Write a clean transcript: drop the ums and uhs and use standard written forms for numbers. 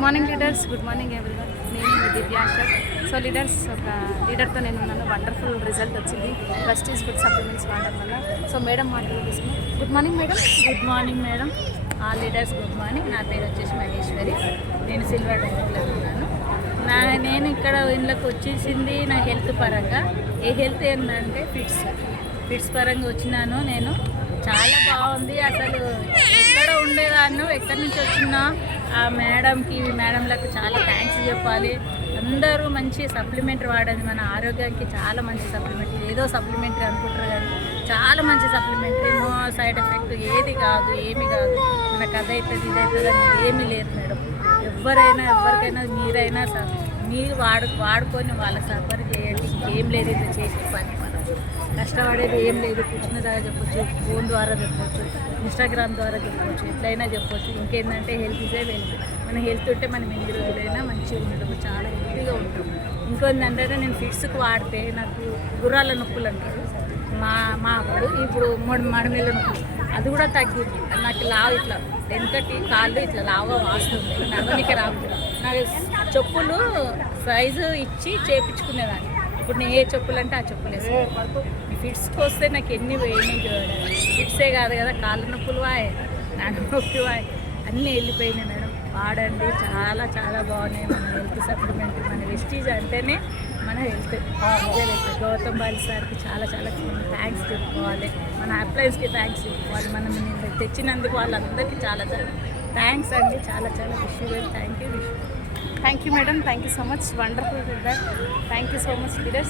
Good morning leaders, good morning everyone. నేను మీ దివ్యాశర్. So leaders, ఒక లీడర్తో నేను ఉన్నాను. వండర్ఫుల్ రిజల్ట్ వచ్చింది ప్రెస్టీజ్ ఫుడ్ సప్లిమెంట్స్ వాడడం వల్ల. సో మేడం మాటలు తీసుకున్నాం. Good morning madam. Good morning madam. Leaders good morning. నా పేరు వచ్చేసి మహేశ్వరి. నేను సిల్వర్ డైరెక్ట్లో ఉన్నాను. నేను ఇక్కడ ఇంట్లోకి వచ్చేసింది నా హెల్త్ పరంగా. ఏ హెల్త్ ఏంటంటే ఫిట్స్ పరంగా వచ్చినాను. నేను చాలా బాగుంది. అసలు ఎక్కడ ఉండేదాన్ని, ఎక్కడి నుంచి వచ్చినా ఆ మేడంలకు చాలా థ్యాంక్స్ చెప్పాలి. అందరూ మంచి సప్లిమెంటరీ వాడండి. మన ఆరోగ్యానికి చాలా మంచి సప్లిమెంటరీ. ఏదో సప్లిమెంటరీ అనుకుంటారు కానీ చాలా మంచి సప్లిమెంటరీ. నో సైడ్ ఎఫెక్ట్, ఏది కాదు, ఏమి కాదు. మనకు అదవుతుంది ఇదవుతుంది అని ఏమీ లేదు మేడం. ఎవరికైనా మీరైనా మీరు వాడుకొని వాళ్ళ సఫర్ చేయండి. ఏం లేదు, ఇది చేసే పని. మనం కష్టపడేది ఏం లేదు. కూర్చున్న ద్వారా చెప్పొచ్చు, ఫోన్ ద్వారా చెప్పొచ్చు, ఇన్స్టాగ్రామ్ ద్వారా చెప్పొచ్చు, ఎట్లయినా చెప్పొచ్చు. ఇంకేంటంటే హెల్త్ ఇదే వెల్త్. మన హెల్త్ ఉంటే మనం ఎన్ని రోజులైనా మంచిగా ఉంటాము, చాలా హెల్తీగా ఉంటాం. ఇంకొందంటే నేను ఫిట్స్కి వాడితే నాకు గుర్రాల నొప్పులు అంటారు మా అప్పుడు. ఇప్పుడు మడమేళ్ళ నొప్పులు అది కూడా తగ్గింది. నాకు లావు ఇట్లా వెనకటి కాళ్ళు ఇట్లా లావుగా వాస్తుంది. నడవనికి రాదు. నాకు చెప్పులు సైజు ఇచ్చి చేయించుకునేదాన్ని. ఇప్పుడు నేను ఏ చెప్పులు అంటే ఆ చెప్పులు వేసుకుంటాను. ఈ ఫిట్స్కి వస్తే నాకు ఎన్ని వేయని చూడాలి. ఫిట్సే కాదు కదా, కాళ్ళ నొప్పులు వాయ్, నడు నొప్పి వాయ్, అన్నీ వెళ్ళిపోయినాయి మేడం. వాడండి, చాలా చాలా బాగున్నాయి. మన హెల్త్ సప్లిమెంటరీ, మన వెస్టీజ్ అంటేనే మన హెల్త్. గౌతమ్ బాలి సార్కి చాలా చాలా థ్యాంక్స్ చెప్పుకోవాలి. మన అప్లయన్స్కి థ్యాంక్స్ చెప్పుకోవాలి. మనం తెచ్చినందుకు వాళ్ళందరికీ చాలా చాలా థ్యాంక్స్ అండి. చాలా చాలా thank you madam. Thank you so much. Wonderful feedback. Thank you so much leaders.